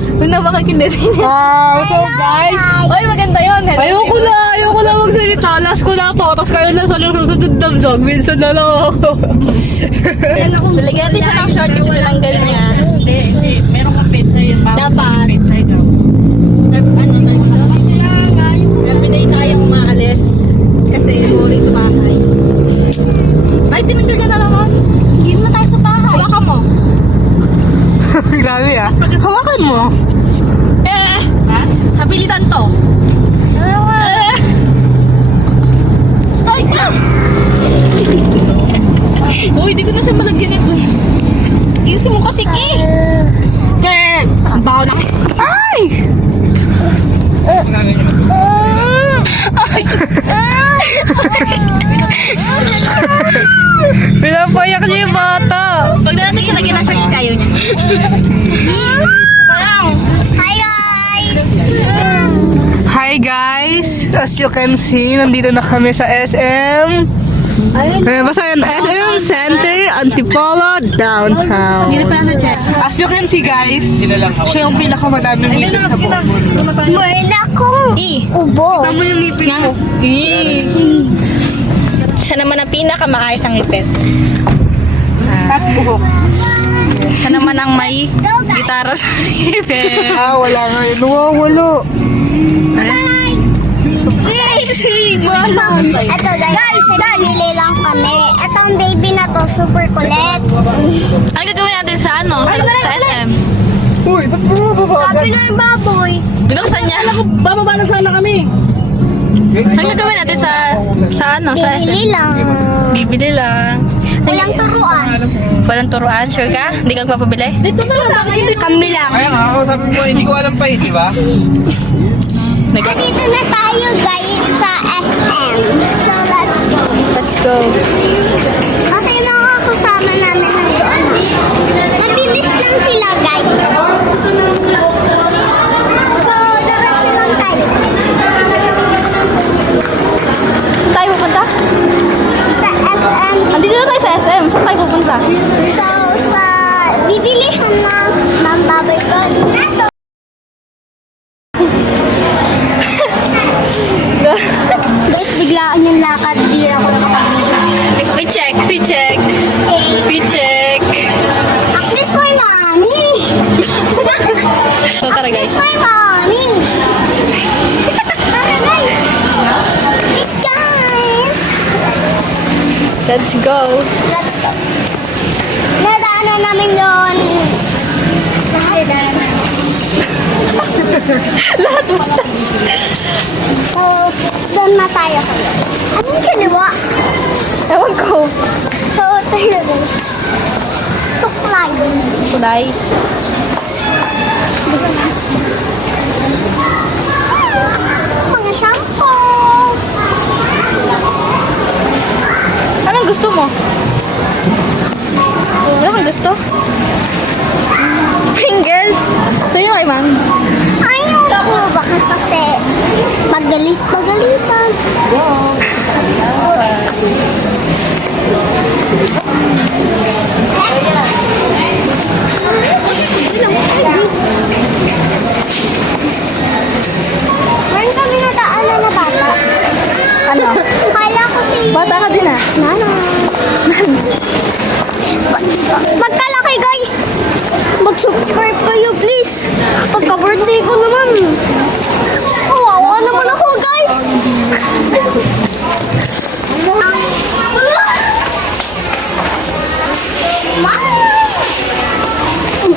Huwag na makakindesi niya. Wow, so guys, Oy, maganda yun. ayoko na magsalita. Last ko lang to. Tapos kayo na sa susunod na vlog. Minsan na lang ako. Lalagyan natin siya ng short kasi tinanggal niya. Hindi. Meron kang petsay yun. Dapat. Petsay daw. Ano na everyday tayong umaalis. Kasi boring sa bahay. Ay, tinanggal niya na naman. Hindi naman tayo sa bahay. Hawakan mo. Grabe ah. Hawakan mo. Ha? Sa pilitan to. Uy, di ko na siya malagyan ito. Ayusin mo kasi, Ki. Ang baho na. Ay! Pinapayak niya yung bata. Pag na natin siya lagyan ng short, ayaw niya. Hi guys! As you can see, nandito na kami sa SM. Basta yun, SM Center, Antipolo, Downtown. Hindi na pala sa check. As you can see guys, siya yung pinakamadaming ngipin sa buong mundo. Meron akong ubo. Tama yung ngipin ko. Siya naman ang pinakamaayos ng lipit. At buhok. Siya naman ang may gitara sa lipit. Wala nga yun. Nawawalo. Ito guys, bibili lang kami. Ito ang baby na to, super kulit. Ano gagawin natin sa ano? Sa SM? Uy, ba't bumababa? Sabi na yung baboy. Binuksan niya. Bababa na sana kami. Ano gagawin natin sa ano? Sa SM? Bibili lang. Bibili lang. Walang turuan. Walang turuan? Sure ka? Hindi ka magpapabili? Dito na lang. Kami lang. Kaya nga ako, sabi mo, hindi ko alam pa eh, di ba? Dito na tayo guys sa SM. So let's go. Let's go. Kasi yung mga kasama namin nandoon. Mabilis lang sila guys. So diretso lang tayo. Saan tayo pupunta? Sa SM. Andito na tayo sa SM. Saan tayo pupunta? So sa bibilihan ng baboy ko. Nato. Guys, biglaan yung lakad. Di ako nakapagod. We check. We check. At least my mommy. So tara At guys. least my mommy. Tara guys. Please guys. Let's go. Let's go. Nadaanan namin yun. Nadaanan namin. Lahat mo. So, doon na tayo kayo. Anong kaliwa? Ewan ko. So, tayo guys. Suklay. Kulay. Mga shampoo. Anong gusto mo? Ano kang gusto? Pringles? Sa'yo kay ma'am. Ayaw ko. Bakit kasi magalit-magalitan. Meron kami nadaanan na bata. Ano? Kala ko si... Bata ka din ah. Nana. Magkalaki guys. Mag-subscribe kayo please. Pagka-birthday ko naman. Kawawa naman ako guys.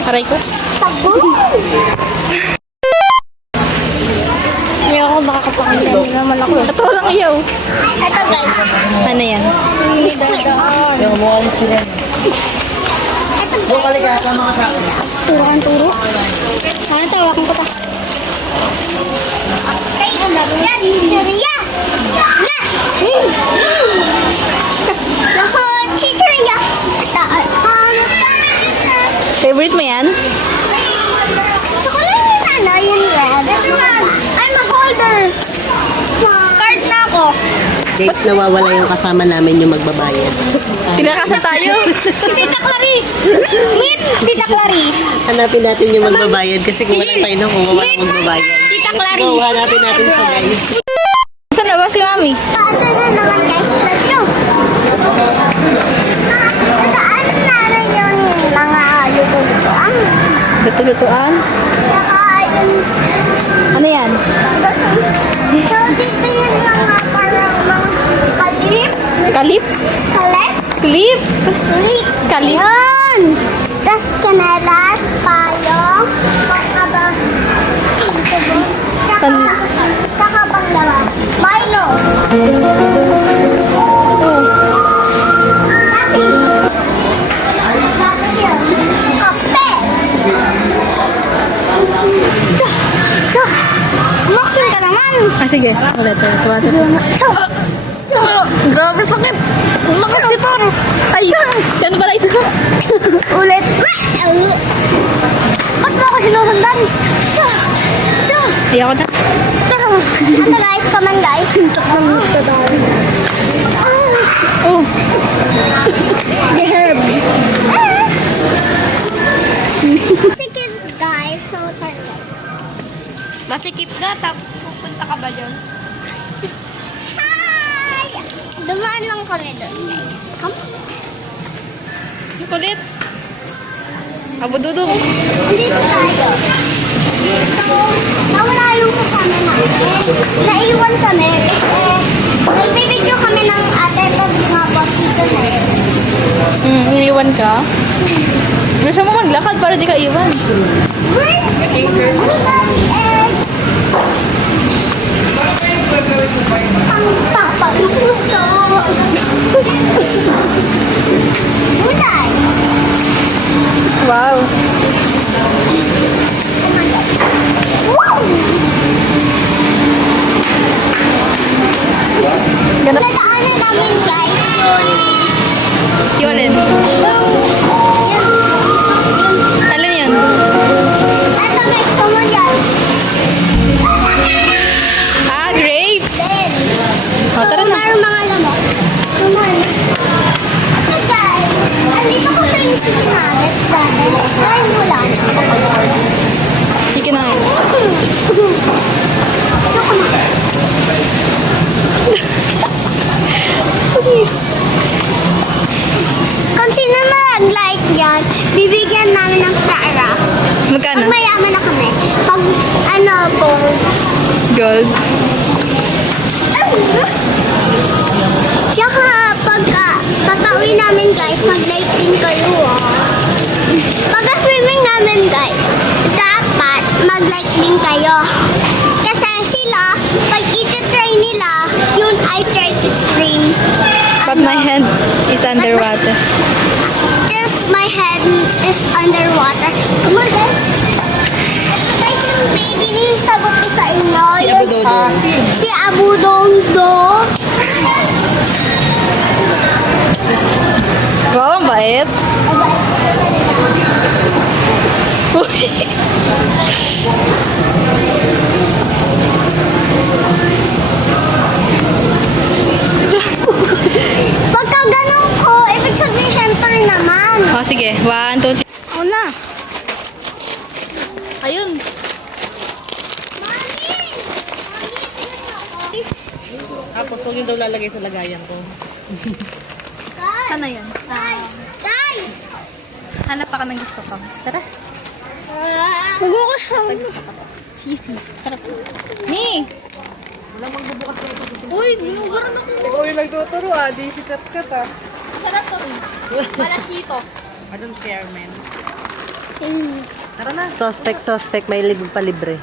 Aray ko. Tago. Hindi ako makakapakinggan naman ako. Ito lang iyo. Ito guys. Ano yan? Biskuit. Ito guys. Turo kang turo. Ano tawakan ko ta? Okay, yan. Chicheria. Na. Lahat. Chicheria. Favorite mo yan? Gusto ko lang yung ano, yung red. I'm a holder. Card na ako. Guys, nawawala yung kasama namin yung magbabayad. Pinakasa tayo. Si Tita Clarice! Meet Tita Clarice! Hanapin natin yung magbabayad kasi kung wala tayo kung wala magbabayad. Tita So, Clarice! hanapin natin siya guys. Saan na ba si Mami? Ito na naman guys, let's go! Saan namin yung mga luto-lutoan? Luto-lutuan? Saka yung... Ano yan? So, dito yung mga parang mga kalip. Kalip? Kalip? Clip? Kalip. Kalip? Yun! Tapos kanelas, payong, pangkaba, tsaka panglawas. Milo. Oh. Sabi. Tapos yun, kape. Umaksin ka naman. Ah, sige. Ulit. Tuwate. Grabe sakit. Lakas si Taro. Ay, saan pala isa? Ulit. Ba't mo ako sinusundan? Ayoko na. Ano guys, come on guys. Oh. The herb. Sikip guys, so turn left. Masikip ka, tapos pupunta ka ba dyan? Hi! Dumaan lang kami doon guys. Come. Kulit. Abududong. Dito tayo. So, nawala yung kasama namin. Naiwan kami. Nagbibideo kami ng ate pag lumabas dito na yun. Iniwan ka? Gusto mo maglakad para di ka iwan. Ang papaluto. Gulay. Wow. Wow! Ganap. Nadaanan namin guys yun. Yun. Alin yan? Ito guys, come on guys. Ah, grape. Then, Oh, tara na. mayroong mga lamok. Come on. Ito guys, andito ko sa yung chicken nuggets dati. Try mo lang. Sige na. Kung sino mag-like yan, bibigyan namin ng pera. Magkano? Pag mayaman na kami. Pag ano po, Gold. tsaka pag papauwi namin guys, mag-like din kayo Pagka-swimming namin guys, dapat mag-like din kayo. Kasi sila, pag iti-try nila, yun I try to scream. But my hand is underwater. Just my head is underwater. Come on guys. Ito guys yung baby na yung sagot ko sa inyo. Si Yun, Abudodong. Si Abudondo. Wow, ang bait. Pagka ganun ko, ibig sabihin center naman. Oh, sige. 1, 2, 3. Una. Ayun. Tapos huwag yung daw lalagay sa lagayan ko. Saan na yan? Guys! Hanap pa ka ng gusto ko. Tara. Cheesy. Sarap. Mi! Uy, binugaran ako. Uy, nagtuturo di sikat-kat Sarap to. Malasito. I don't care, man. Suspect, may libre pa libre.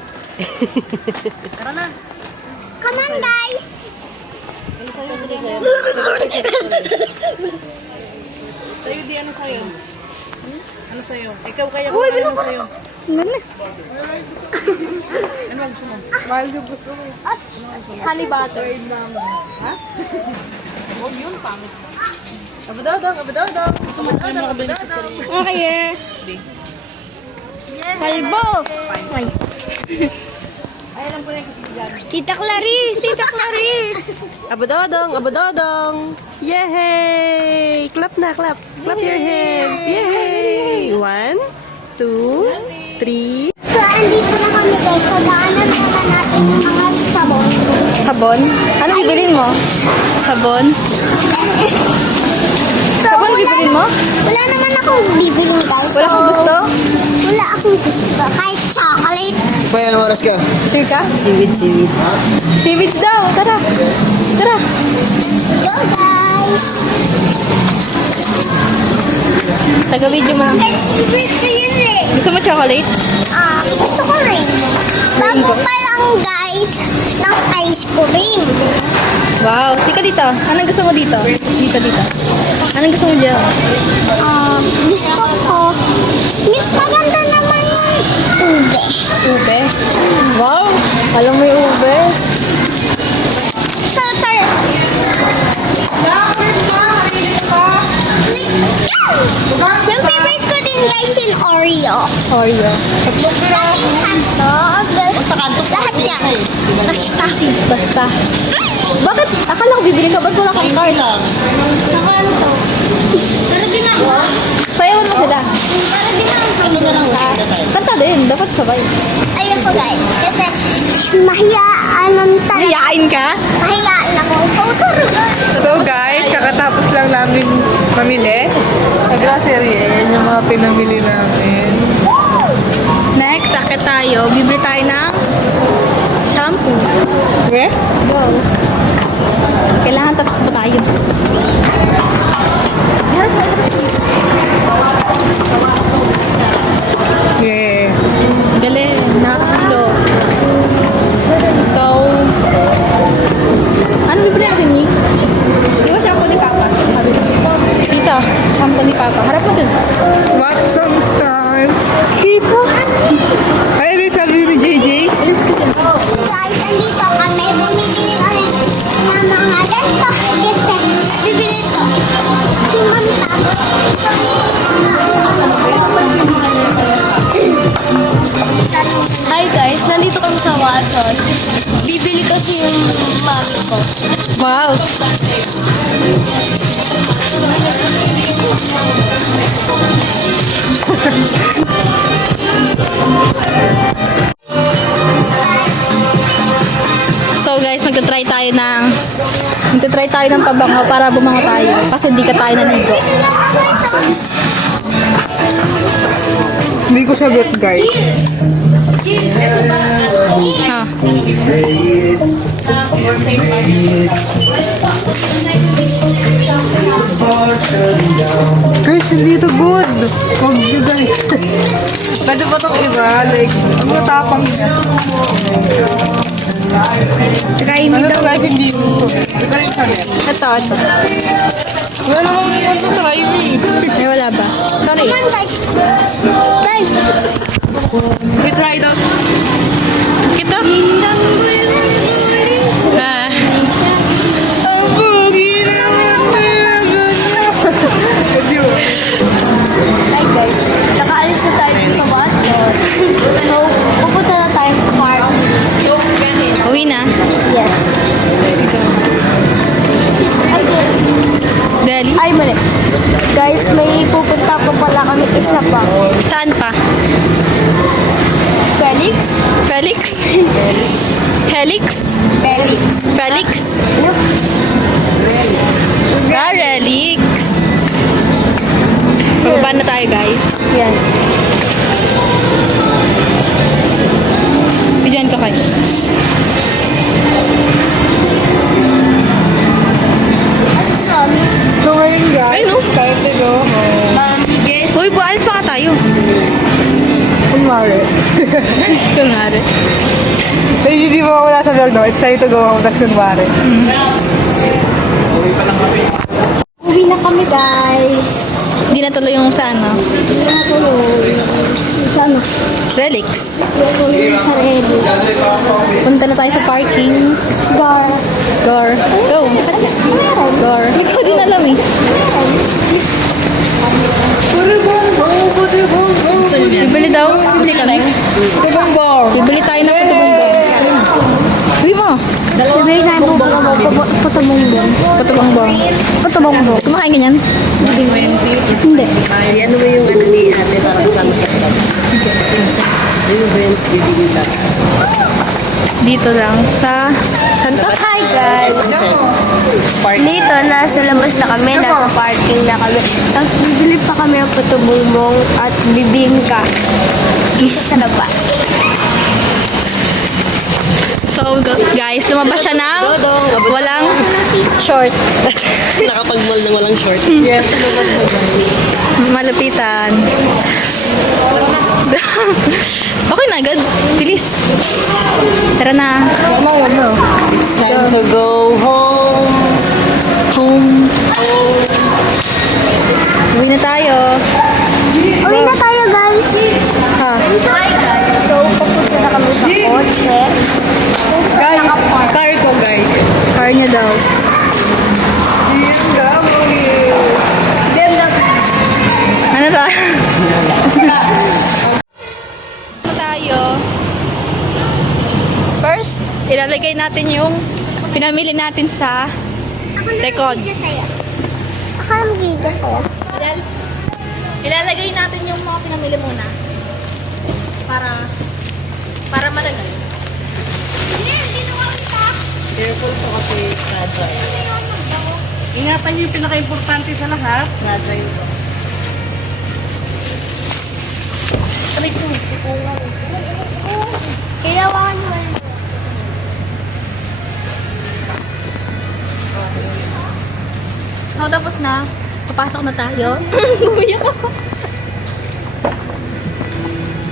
Tara na. Come on guys! Sa'yo, di ano sa'yo? Ano sa'yo? Ikaw kaya ko ano sa'yo? Ano ang gusto mo? Honey butter. Huwag yun, pangit. Abadodong, abadodong. Abadodong. Okay. Kalbo! Tita Clarice! Tita Clarice! Abadodong, abadodong. Yay! Clap na, clap. Clap your hands. Yay! 1, 2, 3. So, andito na kami guys. So, daanan na natin yung mga sabon. Sabon? Anong bibilin mo? Sabon? So, Sabon bibilin mo? Wala naman akong bibiling guys. Wala kang gusto? Wala akong gusto. Kahit chocolate. Bay, anong oras ka? Sure ka? Siwid. Seaweeds daw. Tara. Tara. Go guys! Taga-video mo lang. Guys, favorite ko yun eh. Gusto mo chocolate? Gusto ko rainbow. Bago pa lang guys ng ice cream. Wow. Tika dito. Anong gusto mo dito? Dito. Anong gusto mo dyan? Gusto ko. Miss, maganda naman yung ube. Ube? Wow. Alam mo yung ube? So, yung favorite ko din guys yung Oreo. Oreo. Lahat yan. Basta. Basta. Bakit? Akala ko bibili ka. Ba't wala kang card? Pero ginawa. Sayawan mo sila. Pero ginawa. Kanta din. Dapat sabay. Ayun po guys. Kasi mahiyaan lang talaga. Mayayain ka? Mahiyaan ako. So guys, kakatapos lang namin mamili. Sa grocery, yan yung mga pinamili namin. Next, akit tayo. Bibili tayo ng shampoo. Okay? Go. Kailangan tatakbo tayo. Yeah. Galing. Nakakilo. So, ano bibili natin ni? Di ba shampoo ni Papa? Sabi ko, dito, shampoo ni Papa. Harap mo dun. Watson's time. Kipo. Ay, ano yung sabi ni JJ? Guys, andito kami. Bumibili kami ng mga ganito. Kasi bibili ko. Si Manta. Hi guys! Nandito kami sa Watson. Bibili kasi yung mami ko. Wow. So guys, magta-try tayo ng pabango para bumango tayo kasi hindi ka tayo naligo. Hindi ko sagot, guys. Ha. Guys, hindi ito good. Huwag nyo, guys. Medyo pa itong iba. Like, ang matapang niya. Try me Ano daw. to, guys? Hindi ko. Ito rin sa net. Ito. Wala namang ito try me. Ay, wala ba? Sorry. Come on, guys. Guys. We tried out. Kita? Ah. Ang bugi naman na yun. Hi guys! Nakaalis na tayo dun sa Watson. So, pupunta na tayo sa park. Uwi na. Yes. Dali. Ay, mali. Guys, may pupunta pa pala kami isa pa. Saan pa? Felix? Felix? Helix? Felix. Felix? Ah, Relix. Pababa na tayo, guys. Yes. Bigyan ka kayo. So ngayon, guys, Ay, no? time to go home. Yes. Uy, bualis pa ka tayo. Kunwari. Kunwari. Eh, hindi mo wala sa vlog, no? It's time to go home, tapos kunwari. Uwi na kami guys. Hindi na tuloy yung sa ano. Uwi na tuloy. Saan na? Relix. Uwi sa ready. Punta na tayo sa parking. Gar. Gar. Go. Gar. Hindi ko din alam eh. Bibili daw. Hindi ka lang. Bibili tayo ng puto bongbong. Bibili tayo po putabongbong. Patubang-bang. Putabongbong. Kumakain ganyan? Hindi. Ay, ano mo yung ano ni ate para kasama sa club? Children's bibigyan. Dito lang sa... Santa? Hi guys! Dito, nasa labas na kami, nasa parking na kami. Tapos bibili pa kami ng putabongbong at bibingka. Isa sa labas. So guys, lumabas siya ng walang short. Nakapag-mall na walang short. Malapitan. Okay na, agad. Bilis. Tara na. It's time to go home. Home. Uwi na tayo. Uwi na tayo, guys. Ha? Hi guys! So, papunta na kami sa kotse. Car ko, guys. Car niya daw. Ano tayo? Ano tayo? First, ilalagay natin yung pinamili natin sa Tekon. Ako na mag-video sa'yo. Ilalagay natin yung mga pinamili muna. Para malagal. Careful po kasi na-drive. Ingatan niyo yung pinaka-importante sa lahat. Na-drive po. Kailangan mo. So, tapos na. Papasok na tayo. Umiyak ako.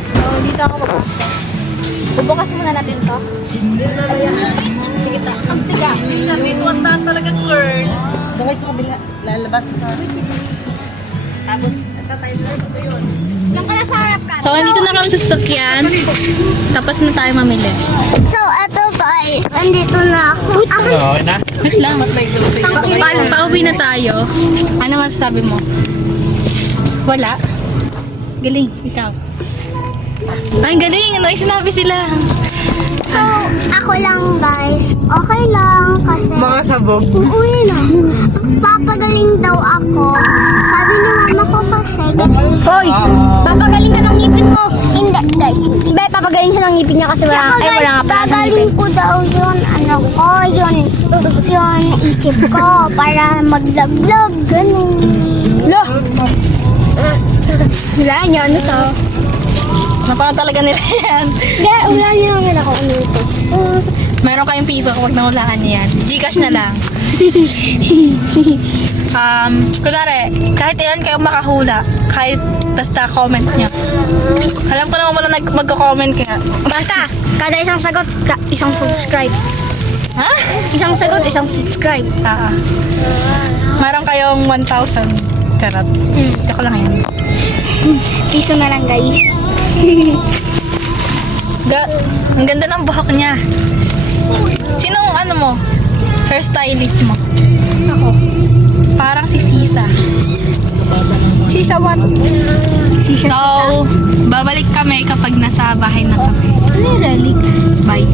So, dito ako papasok. Bubukas muna natin to. Sige to. Ang tiga. Dito ang daan talaga, girl. Doon kayo sa kabila. Lalabas ka. Tapos, Nagka-timeless ko yun. Lang ka na sa harap ka. So, andito na kami sa sasakyan. Tapos na tayo mamili. So, eto guys. Andito na ako. Okay na? Wait lang. Pauwi na tayo. Ano masasabi mo? Wala. Galing. Ikaw. Ay, galing. Ano yung sinabi sila? So, ako lang guys. Okay lang kasi Mga sabog. uuwi na. Papagaling daw ako. Sabi ni mama ko kasi galing. Hoy! Papagaling ka ng ngipin mo! Hindi guys. Iba, papagaling siya ng ngipin niya kasi Tsaka wala guys, nga pala ng ngipin. gagaling ko daw yun, ano ko, yun isip ko, para maglaglag, ganun. Lo! Wala niya, ano to? Napanood talaga nila yan. Hindi, wala niya naman ako ano ito. Meron kayong piso kapag nahulaan niyo yan. Gcash na lang. Kunwari, kahit ilan kayo makahula, kahit basta comment niya. Alam ko naman wala magko-comment kaya. Basta, kada isang sagot, isang subscribe. Ha? Isang sagot, isang subscribe. Meron kayong 1,000. Charot. Tsaka lang yan. Piso na lang guys. Ang ganda ng buhok niya. Sinong ano mo? Hairstylist mo? Ako. Parang si Sisa. Sisa what? Sisa, So, babalik kami kapag nasa bahay na kami. Really? Bye.